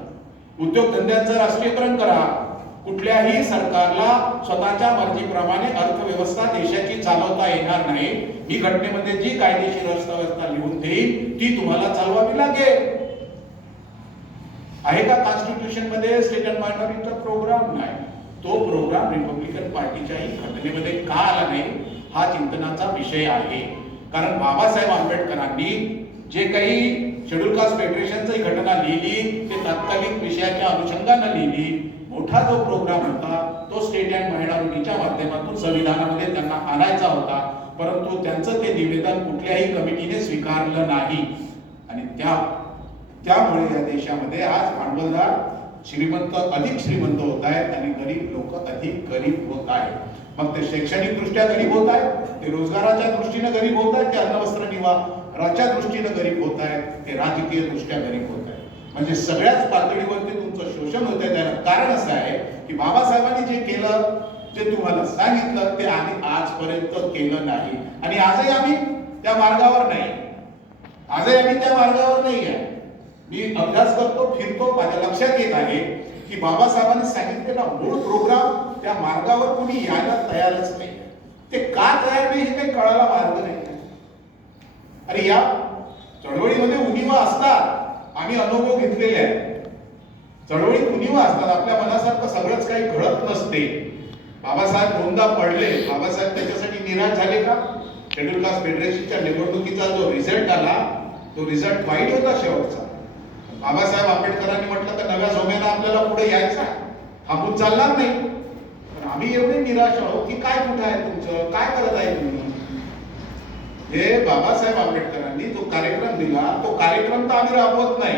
उद्योगधंद्यांचं राष्ट्रीयकरण करा. कुठल्याही सरकारला स्वतःच्या मर्जीप्रमाणे अर्थव्यवस्था देशाची चालवता येणार नाही. ही घटनेमध्ये जी कायदेशीर अर्थव्यवस्था लिहून देईल ती तुम्हाला चालवावी लागेल. आहे का कॉन्स्टिट्यूशन मध्ये स्टेट अँड मायनॉरिटीचा प्रोग्राम? नाही. तो प्रोग्राम रिपब्लिकन पार्टीच्याही घटनेमध्ये का आला नाही हा चिंतनाचा विषय आहे. कारण बाबासाहेब आंबेडकरांनी जे काही शेड्यूल कास्ट फेडरेशनची घटना लिहिली ते तात्कालिक विषयाच्या अनुषंगाने लिहिली. मोठा जो प्रोग्राम होता तो स्टेट अँड मायनॉरिटीच्या माध्यमातून संविधानामध्ये त्यांना आणायचा होता, परंतु त्यांचं ते निवेदन कुठल्याही कमिटीने स्वीकारलं नाही. आणि त्यामुळे या देशामध्ये आज भांडवलदार श्रीमंत अधिक श्रीमंत होत आहेत आणि गरीब लोक अधिक गरीब होत आहेत. मग ते शैक्षणिक दृष्ट्या गरीब होत आहेत, ते रोजगाराच्या दृष्टीने गरीब होत आहेत, ते अन्न वस्त्र निवाराच्या दृष्टीने गरीब होत आहेत, ते राजकीय दृष्ट्या गरीब होत आहेत. म्हणजे सगळ्याच पातळीवरती तुमचं शोषण होत आहे. त्याला कारण असं आहे की बाबासाहेबांनी जे केलं, जे तुम्हाला सांगितलं, ते आम्ही आजपर्यंत केलं नाही आणि आजही आम्ही त्या मार्गावर नाही. आजही आम्ही त्या मार्गावर नाही आहे. मी अभ्यास करतो, फिरतो, माझ्या लक्षात येत आहे की बाबासाहेबांनी सांगितलेला मूळ प्रोग्राम त्या मार्गावर कोणी यायला तयारच नाही. ते का तयार नाही हे काही कळायला मार्ग नाही. आणि या चळवळीमध्ये उणिवा असतात, आम्ही अनुभव घेतलेले आहे. चळवळीत उणिवा असतात, आपल्या मनासारखं सगळंच काही घडत नसते. बाबासाहेब दोनदा पडले, बाबासाहेब त्याच्यासाठी निराश झाले का? शेड्यूल कास्ट फेडरेशनच्या निवडणुकीचा जो रिझल्ट आला तो रिझल्ट वाईट होता शेवटचा. बाबासाहेब आंबेडकरांनी म्हटलं तर नव्या झोम्यानं आपल्याला पुढे यायचं, थांबून चालणार नाही. पण आम्ही एवढे निराश आहोत की काय कुठे आहे तुमचं, काय करत आहे तुम्ही? हे बाबासाहेब आंबेडकरांनी जो कार्यक्रम दिला तो कार्यक्रम तर आम्ही राबवत नाही,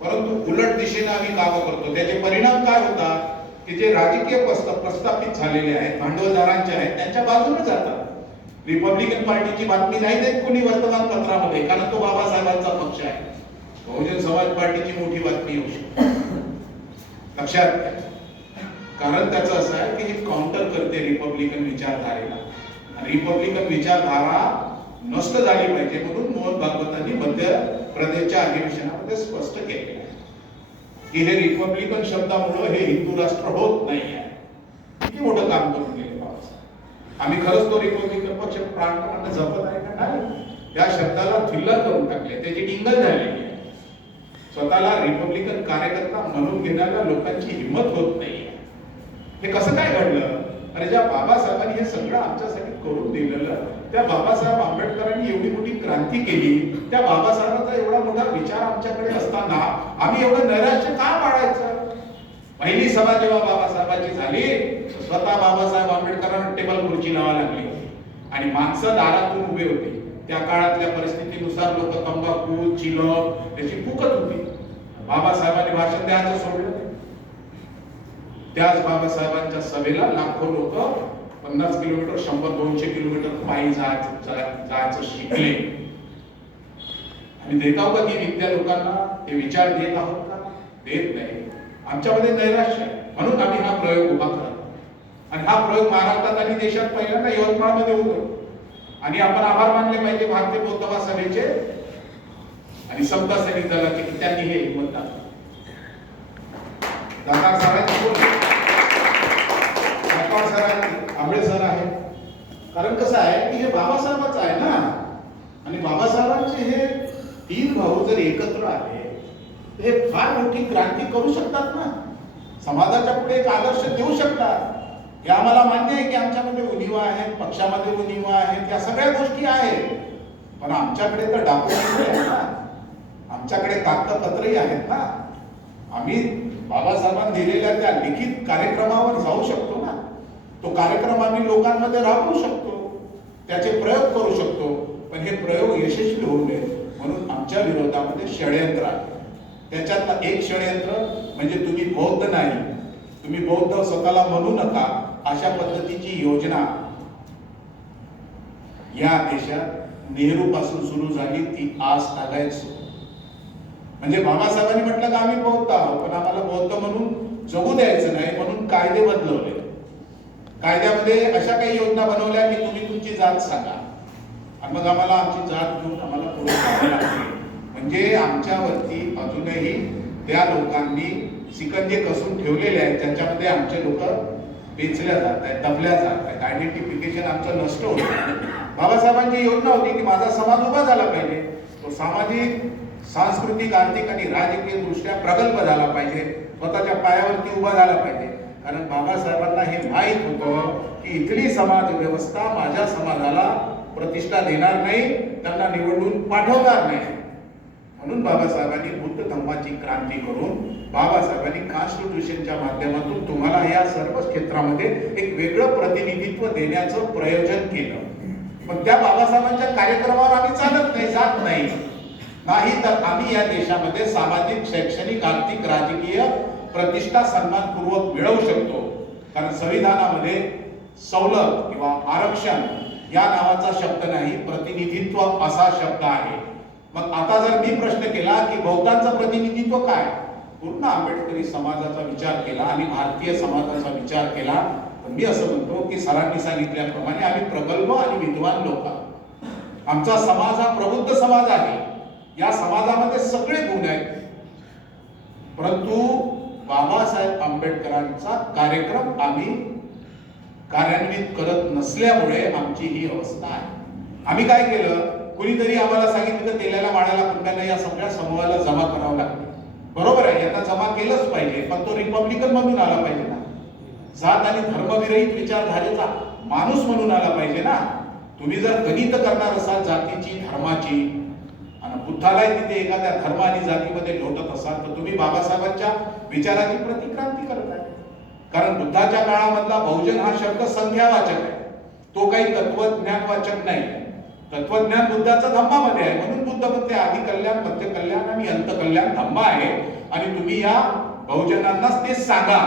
परंतु उलट दिशेने आम्ही काम करतो. त्याचे परिणाम काय होतात की जे राजकीय प्रस्थापित झालेले आहेत, भांडवलदारांचे आहेत, त्यांच्या बाजूने जातात. रिपब्लिकन पार्टीची बातमी नाही देत कोणी वर्तमानपत्रामध्ये, कारण तो बाबासाहेबांचा पक्ष आहे. बहुजन समाज पार्टीची मोठी बातमी येऊ शकते, लक्षात घ्या. कारण त्याचं असं आहे की हे काउंटर करते रिपब्लिकन विचारधारेला. रिपब्लिकन विचारधारा नष्ट झाली पाहिजे म्हणून मोहन भागवतांनी मध्य प्रदेशच्या अधिवेशनामध्ये स्पष्ट केले की हे रिपब्लिकन शब्दामुळे हे हिंदू राष्ट्र होत नाही आहे. किती मोठं काम करून गेले बाबासाहेब. आम्ही खरंच तो रिपब्लिकन पक्ष प्राणपणाने जपत आहे का नाही? त्या शब्दाला थिल्लर करून टाकले, त्याची टिंगल झालेली आहे. स्वतःला रिपब्लिकन कार्यकर्ता म्हणून घेणाऱ्या लोकांची हिंमत होत नाही. हे कसं काय घडलं? अरे ज्या बाबासाहेबांनी हे सगळं आमच्यासाठी करून दिलेलं, त्या बाबासाहेब आंबेडकरांनी एवढी मोठी क्रांती केली, त्या बाबासाहेबांचा एवढा मोठा विचार आमच्याकडे असताना आम्ही एवढं नैराश्य का बाळगायचं? पहिली सभा जेव्हा बाबासाहेबांची झाली, स्वतः बाबासाहेब आंबेडकरांना टेबल खुर्ची लावा लागली आणि माणसं दारातून उभे होते. त्या काळातल्या परिस्थितीनुसार लोक तंबाखू, चिलम याची फुकत होती. बाबासाहेबांनी भाषण द्यायचं सोडलं. त्याच बाबासाहेबांच्या सभेला लाखो लोक 50 किलोमीटर 100-200 किलोमीटर पायी जायचं शिकले. आम्ही देत आहोत का ती विद्या लोकांना? ते विचार देत आहोत का? देत नाही. आमच्यामध्ये नैराश्य आहे म्हणून आम्ही हा प्रयोग उभा करतो. आणि हा प्रयोग महाराष्ट्रात आणि देशात पहिल्यांदा यवतमाळमध्ये उभा. आणि आपण आभार मानले पाहिजे भारतीय बौद्ध महासभेचे आणि समता सैनिक दलाचे की त्यांनी हे हिंमत दाखवली. दादा सरांची आंबळे सर आहे. कारण कसं आहे की हे बाबासाहेबांचं आहे ना, आणि बाबासाहेबांचे हे 3 भाऊ जर एकत्र आले तर हे फार मोठी क्रांती करू शकतात ना, समाजाच्या पुढे एक आदर्श देऊ शकतात. हे आम्हाला मान्य आहे की आमच्यामध्ये उणिवा आहेत, पक्षामध्ये उणिवा आहेत, या सगळ्या गोष्टी आहेत. पण आमच्याकडे तर डॉक्युमेंटरी आहे ना, आमच्याकडे कागदपत्रही आहेत ना. आम्ही बाबासाहेबांनी दिलेल्या त्या लिखित कार्यक्रमावर जाऊ शकतो ना. तो कार्यक्रम आम्ही लोकांमध्ये राबवू शकतो, त्याचे प्रयोग करू शकतो. पण हे प्रयोग यशस्वी होऊ नये म्हणून आमच्या विरोधामध्ये षडयंत्र आहे. त्याच्यातलं एक षडयंत्र म्हणजे तुम्ही बौद्ध नाही, तुम्ही बौद्ध स्वतःला म्हणू नका, अशा पद्धतीची योजना या देशात नेहरू पासून सुरू झाली, ती आज तागायत. म्हणजे बाबासाहेबांनी म्हटलं की आम्ही बौद्ध आहोत, पण आम्हाला बौद्ध म्हणून जगू द्यायचं नाही म्हणून कायदे बदलवले. कायद्यामध्ये अशा काही योजना बनवल्या की तुम्ही तुमची जात सांगा आणि मग आम्हाला आमची जात घेऊन आम्हाला पुढे जावं लागते. म्हणजे आमच्यावरती अजूनही त्या लोकांनी सिकंजे कसून ठेवलेले आहेत, त्याच्यामध्ये आमचे लोक पेचल्या जात आहेत, दबल्या जात आहेत, आयडेंटिफिकेशन आमचं नष्ट होतं. बाबासाहेबांची योजना होती की माझा समाज उभा झाला पाहिजे, तो सामाजिक, सांस्कृतिक, आर्थिक आणि राजकीय दृष्ट्या प्रगल्भ झाला पाहिजे, स्वतःच्या पायावरती उभा झाला पाहिजे. कारण बाबासाहेबांना हे माहीत होतं की इथली समाज व्यवस्था माझ्या समाजाला प्रतिष्ठा देणार नाही, त्यांना निवडून पाठवणार नाही. म्हणून बाबासाहेबांनी बुद्ध धम्माची क्रांती करून बाबासाहेबांनी कॉन्स्टिट्यूशनच्या माध्यमातून तुम्हाला या सर्व क्षेत्रामध्ये एक वेगळं प्रतिनिधित्व देण्याचं प्रयोजन केलं. पण त्या बाबासाहेबांच्या कार्यक्रमावर आम्ही चालत नाही, जात नाही तर आम्ही या देशामध्ये सामाजिक, शैक्षणिक, आर्थिक, राजकीय प्रतिष्ठा सन्मानपूर्वक मिळवू शकतो. कारण संविधानामध्ये सवलत किंवा आरक्षण या नावाचा शब्द नाही, प्रतिनिधित्व असा शब्द आहे. मग आता जर मी प्रश्न केला की बौद्धांचं प्रतिनिधित्व काय, पूर्ण आंबेडकरी समाजाचा विचार केला आणि भारतीय समाजाचा विचार केला, तर मी असं म्हणतो की सरांनी सांगितल्याप्रमाणे आम्ही प्रगल्भ आणि विद्वान लोक आहोत. आमचा समाज हा प्रबुद्ध समाज आहे. या समाजामध्ये सगळे गुण आहेत. परंतु बाबासाहेब आंबेडकरांचा कार्यक्रम आम्ही कार्यान्वित करत नसल्यामुळे आमची ही अवस्था आहे. आम्ही काय केलं, कुणीतरी आम्हाला सांगितलं की तेलाला, वाण्याला, कुंब्याला या सगळ्या समूहाला जमा करावं लागतं. बरोबर आहे, यांना जमा केलंच पाहिजे, पण तो रिपब्लिकन म्हणून आला पाहिजे ना, जात आणि धर्मविरहित विचारधारेचा माणूस म्हणून आला पाहिजे ना. तुम्ही जर गणित करणार असाल जातीची, धर्माची, आणि बुद्धालाही तिथे एखाद्या धर्म आणि जातीमध्ये लोटत असाल, तर तुम्ही बाबासाहेबांच्या विचाराची प्रतिक्रांती करताय. कारण बुद्धाच्या काळामधला बहुजन हा शब्द संख्यावाचक आहे, तो काही तत्वज्ञानवाचक नाही. तत्वज्ञान बुद्धाचा धम्मामध्ये आहे. म्हणून बुद्ध म्हणते आदि कल्याण, मध्य कल्याण आणि अंत कल्याण धम्मा आहे. आणि तुम्ही या बहुजनांनाच ते सांगा.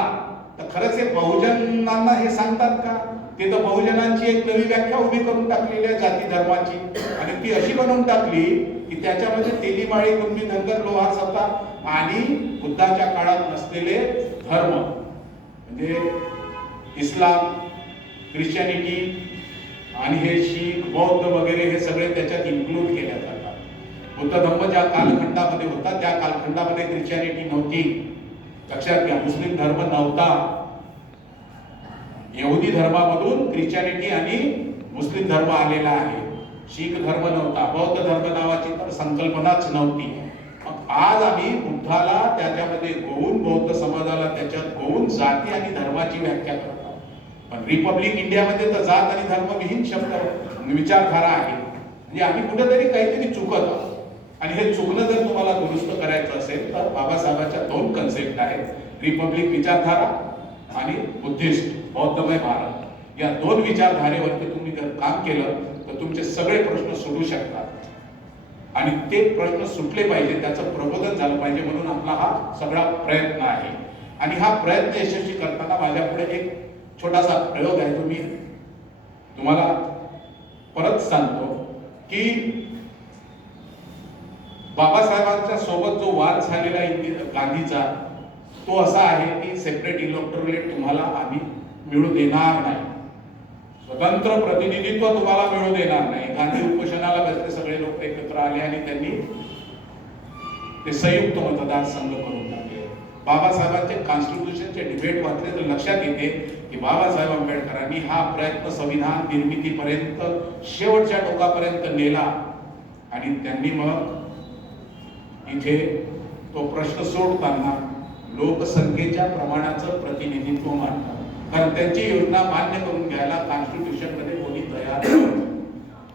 तर खरंच हे बहुजनांना हे सांगतात का? ते तर बहुजनांची एक नवी व्याख्या उभी करून टाकलेली आहे जाती धर्माची, आणि ती अशी बनवून टाकली की त्याच्यामध्ये तेलीमाळी, कुणबी, धनगर, लोहार, सत्ता आणि बुद्धाच्या काळात नसलेले धर्म म्हणजे इस्लाम, ख्रिश्चनिटी आणि हे शीख, बौद्ध वगैरे हे सगळे त्याच्यात इन्क्लूड केल्या जातात. बुद्ध धर्म ज्या कालखंडामध्ये होता त्या कालखंडामध्ये ख्रिश्चनिटी नव्हती. लक्षात घ्या, मुस्लिम धर्म नव्हता. यहुदी धर्मामधून ख्रिश्चनिटी आणि मुस्लिम धर्म आलेला आहे. शीख धर्म नव्हता, बौद्ध धर्म नावाची तर संकल्पनाच नव्हती. मग आज आम्ही बुद्धाला त्याच्यामध्ये गोवून, बौद्ध समाजाला त्याच्यात गोवून जाती आणि धर्माची व्याख्या करतो. पण रिपब्लिक इंडियामध्ये तर जात आणि धर्म विहीन शब्द विचारधारा आहे. म्हणजे आम्ही कुठेतरी काहीतरी चुकत आहोत. आणि हे चुकणं जर तुम्हाला दुरुस्त करायचं असेल तर बाबासाहेबांच्या दोन कन्सेप्ट आहेत, रिपब्लिक विचारधारा आणि बुद्धिस्ट बौद्धमय भारत. या दोन विचारधारेवरती तुम्ही जर काम केलं तर तुमचे सगळे प्रश्न सुटू शकतात. आणि ते प्रश्न सुटले पाहिजे, त्याचं प्रबोधन झालं पाहिजे, म्हणून आपला हा सगळा प्रयत्न आहे. आणि हा प्रयत्न यशस्वी करताना माझ्यापुढे एक छोटासा प्रयोग आहे, तो मी तुम्हाला परत सांगतो की बाबासाहेबांच्या सोबत जो वाद झालेला गांधीचा तो असा आहे की सेपरेट इलेक्टोरेट तुम्हाला आम्ही मिळू देणार नाही, स्वतंत्र प्रतिनिधित्व तुम्हाला मिळू देणार नाही. गांधी उपोषणाला बसले सगळे लोक एकत्र आले आणि त्यांनी ते संयुक्त मतदारसंघ करून टाकले. बाबासाहेबांचे कॉन्स्टिट्यूशनचे डिबेट वाचले तर लक्षात येते की बाबासाहेब आंबेडकरांनी हा प्रयत्न संविधान निर्मितीपर्यंत शेवटच्या टोकापर्यंत नेला. आणि त्यांनी मग इथे तो प्रश्न सोडताना लोकसंख्येच्या प्रमाणाचं प्रतिनिधित्व मांडतात. कारण त्यांची योजना मान्य करून घ्यायला कॉन्स्टिट्यूशन मध्ये कोणी तयार नव्हतं.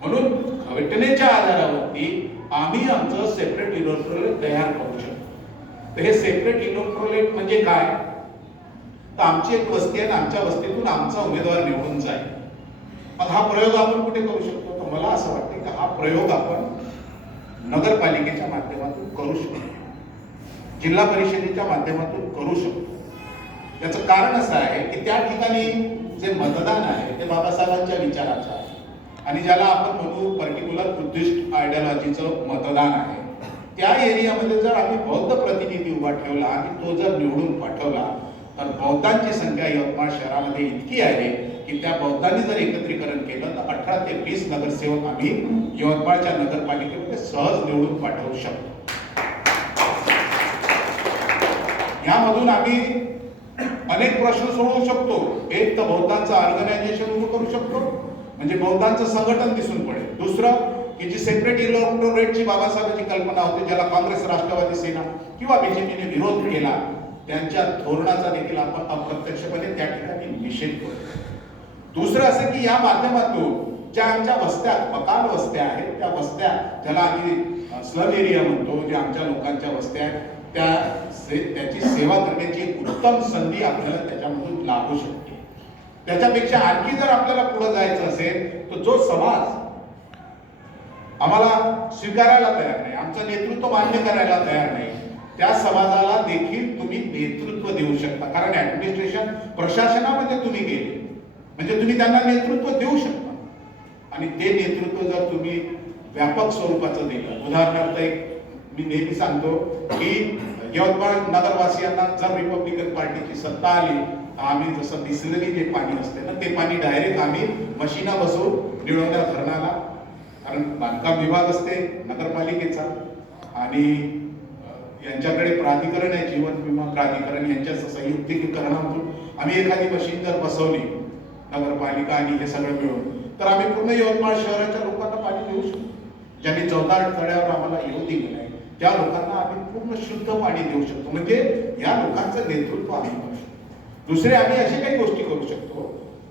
म्हणून घटनेच्या आधारावरती आम्ही आमचं सेपरेट इलेक्टोरेट तयार करू शकतो. तर हे सेपरेट इलेक्टोरेट म्हणजे काय, तर आमची एक वस्ती आहे, आमच्या वस्तीतून आमचा उमेदवार निवडून जाईल. मग हा प्रयोग आपण कुठे करू शकतो, तर मला असं वाटतं की हा प्रयोग आपण नगरपालिकेच्या माध्यमातून करू शकतो, जिल्हा परिषदेच्या माध्यमातून करू शकतो. याचं कारण असं आहे की त्या ठिकाणी जे मतदान आहे ते बाबासाहेबांच्या विचाराचं आहे आणि ज्याला आपण म्हणू पर्टिक्युलर बुद्धिस्ट आयडियॉलॉजीचं मतदान आहे. त्या एरियामध्ये जर आम्ही बौद्ध प्रतिनिधी उभा ठेवला आणि तो जर निवडून पाठवला तर बौद्धांची संख्या यवतमाळ शहरामध्ये इतकी आहे की त्या बौद्धांनी जर एकत्रीकरण केलं तर 18 ते 20 नगरसेवक आम्ही यवतमाळच्या नगरपालिकेमध्ये सहज निवडून पाठवू शकतो. यामधून आम्ही अनेक प्रश्न सोडवू शकतो. एक तर बौद्धांचं ऑर्गनायझेशन उभं करू शकतो, म्हणजे बौद्धांचं संघटन दिसून पडेल. दुसरं की जी सेपरेट इलेक्टोरेटची बाबासाहेबांची कल्पना होती, ज्याला काँग्रेस, राष्ट्रवादी सेना किंवा बीजेपीने विरोध केला, त्यांच्या धोरणाचा देखील आपण अप्रत्यक्षपणे त्या ठिकाणी निषेध करतो. दुसरं असं की या माध्यमातून ज्या आमच्या वस्त्या बकाल वस्त्या आहेत, त्या वस्त्या ज्याला आम्ही स्लम एरिया म्हणतो, जे आमच्या लोकांच्या वस्त्या आहेत, त्याची सेवा करण्याची एक उत्तम संधी आपल्याला त्याच्यामधून लाभू शकते. त्याच्यापेक्षा आणखी जर आपल्याला पुढे जायचं असेल तर जो समाज आम्हाला स्वीकारायला तयार नाही, आमचं नेतृत्व मान्य करायला तयार नाही, त्या समाजाला देखील तुम्ही नेतृत्व देऊ शकता. कारण ऍडमिनिस्ट्रेशन प्रशासनामध्ये तुम्ही गेले म्हणजे तुम्ही त्यांना नेतृत्व देऊ शकता. आणि ते नेतृत्व जर तुम्ही व्यापक स्वरूपाचं दिलं, उदाहरणार्थ एक मी नेहमी सांगतो की यवतमाळ नगरवासियांना जर रिपब्लिकन पार्टीची सत्ता आली तर आम्ही जसं बिसलरी जे पाणी असते ना, ते पाणी डायरेक्ट आम्ही मशीना बसवून निळवण्या धरणाला, कारण बांधकाम विभाग असते नगरपालिकेचा आणि यांच्याकडे प्राधिकरण आहे, जीवन विमा प्राधिकरण, यांच्या संयुक्तीकरणातून आम्ही एखादी मशीन जर बसवली नगरपालिका आणि हे सगळं मिळून, तर आम्ही पूर्ण यवतमाळ शहराच्या लोकांना पाणी देऊ शकतो. ज्यांनी 14 तळ्यावर आम्हाला येऊ दिलं नाही त्या लोकांना आम्ही पूर्ण शुद्ध पाणी देऊ शकतो. म्हणजे या लोकांचं नेतृत्व आम्ही करू शकतो. दुसरे आम्ही अशी काही गोष्टी करू शकतो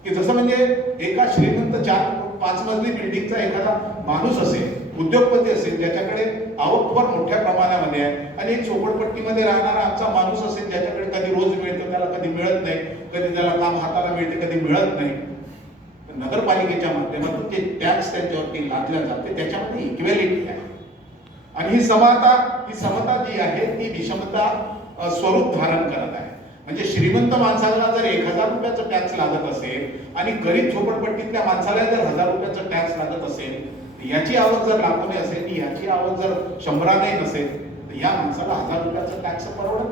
की जसं म्हणजे एका श्रीमंत 4-5 मजली बिल्डिंगचा एखादा माणूस असेल, उद्योगपती असेल, ज्याच्याकडे आवक फार मोठ्या प्रमाणामध्ये आहे, आणि एक झोपडपट्टीमध्ये राहणारा आमचा माणूस असेल ज्याच्याकडे कधी रोज मिळतं, त्याला कधी मिळत नाही, कधी त्याला काम हाताला मिळते, कधी मिळत नाही. नगरपालिकेच्या माध्यमातून ते टॅक्स त्यांच्यावरती लादल्या जाते, त्याच्यामध्ये इक्वॅलिटी आहे. आणि ही समता जी आहे ती विषमता स्वरूप धारण करत आहे. म्हणजे श्रीमंत माणसाला जर 1000 रुपयाचं टॅक्स लागत असेल आणि गरीब झोपडपट्टीतल्या माणसाला जर 1000 रुपयाचं टॅक्स लागत असेल, याची आवक जर लाखोने असेल, याची आवक जर 100ने नसेल, तर या माणसाला 1000 रुपयाचं टॅक्स परवडत.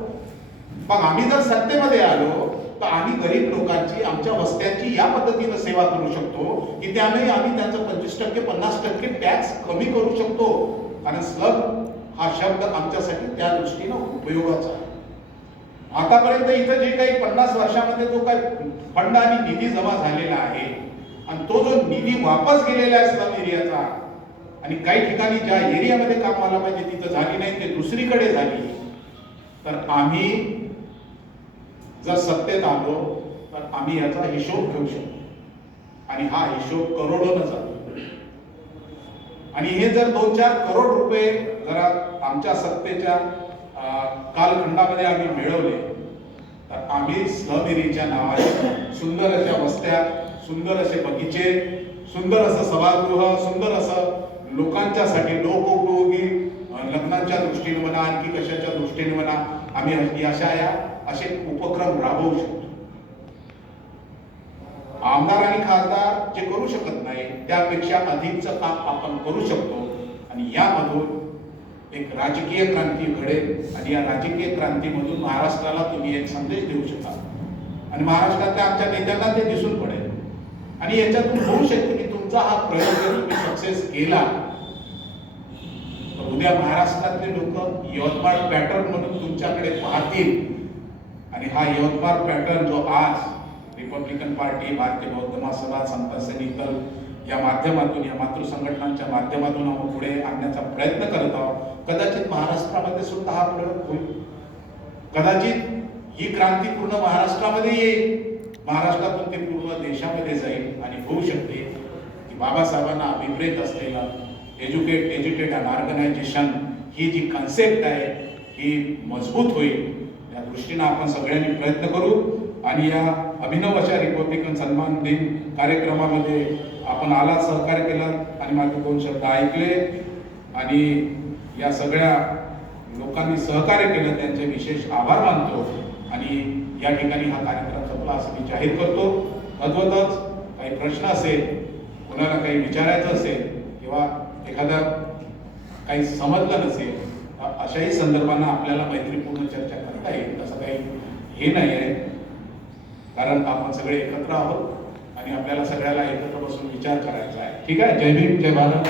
मग आम्ही जर सत्तेमध्ये आलो तर आम्ही गरीब लोकांची, आमच्या वस्त्यांची या पद्धतीनं सेवा करू शकतो की त्यामुळे आम्ही त्यांचं 25% 50% टॅक्स कमी करू शकतो. कारण स्लम हा शब्द आमच्यासाठी त्या दृष्टीनं उपयोगाचा आहे. आतापर्यंत इथं जे काही 50 वर्षामध्ये जो काही फंड आणि निधी जमा झालेला आहे आणि तो जो निधी वापस गेलेला आहे स्लम एरियाचा, आणि काही ठिकाणी ज्या एरियामध्ये काम व्हायला पाहिजे तिथं झाली नाही, ते दुसरीकडे झाली, तर आम्ही जर सत्तेत आलो तर आम्ही याचा हिशोब घेऊ शकतो. आणि हा हिशोब करोडोनं जातो. आणि हे जर 2-4 करोड रुपये जरा आमच्या सत्तेच्या कालखंडामध्ये आम्ही मिळवले तर आम्ही स्लम एरियाच्या नावाने सुंदर अशा वस्त्या, सुंदर असे बगीचे, सुंदर असं सभागृह, सुंदर असं लोकांच्यासाठी लोकोपयोगी लग्नाच्या दृष्टीने म्हणा, आणखी कशाच्या दृष्टीने म्हणा, आम्ही असे उपक्रम राबवू शकतो. आमदार आणि खासदार जे करू शकत नाही त्यापेक्षा अधिकचं काम आपण करू शकतो. आणि यामधून एक राजकीय क्रांती घडेल आणि या राजकीय क्रांतीमधून महाराष्ट्राला तुम्ही एक संदेश देऊ शकाल आणि महाराष्ट्रातल्या आमच्या नेत्यांना ते दिसून पडेल. आणि याच्यातून होऊ शकते की तुमचा हा प्रयोग जर तुम्ही सक्सेस केला तर उद्या महाराष्ट्रातले लोक यवतमाळ पॅटर्न म्हणून तुमच्याकडे पाहतील. आणि हा यवतमाळ पॅटर्न जो आज रिपब्लिकन पार्टी, भारतीय बौद्ध महासभा, संत सैनिकल या माध्यमातून, या मातृ संघटनांच्या माध्यमातून आपण पुढे आणण्याचा प्रयत्न करत आहोत, कदाचित महाराष्ट्रामध्ये सुद्धा हा प्रयोग होईल. कदाचित ही क्रांती पूर्ण महाराष्ट्रामध्ये येईल, महाराष्ट्रातून ते पूर्ण देशामध्ये जाईल आणि होऊ शकते की बाबासाहेबांना अभिप्रेत असलेला एज्युकेट अँड ऑर्गनायझेशन ही जी कन्सेप्ट आहे ही मजबूत होईल. या दृष्टीनं आपण सगळ्यांनी प्रयत्न करू. आणि या अभिनव अशा रिपब्लिकन सन्मान दिन कार्यक्रमामध्ये आपण आला, सहकार्य केलं आणि माझे 2 शब्द ऐकले आणि या सगळ्या लोकांनी सहकार्य केलं त्यांचे विशेष आभार मानतो. आणि या ठिकाणी हा कार्यक्रम संपला असं मी जाहीर करतो. तद्वतच काही प्रश्न असेल, कोणाला काही विचारायचं असेल किंवा एखादा काही समजलं नसेल, अशाही संदर्भांना आपल्याला मैत्रीपूर्ण चर्चा करता येईल. तसं काही हे नाही आहे, कारण आपण सगळे एकत्र आहोत आणि आपल्याला सगळ्याला एकत्र बसून विचार करायचा आहे. ठीक आहे. जय भीम, जय भारत.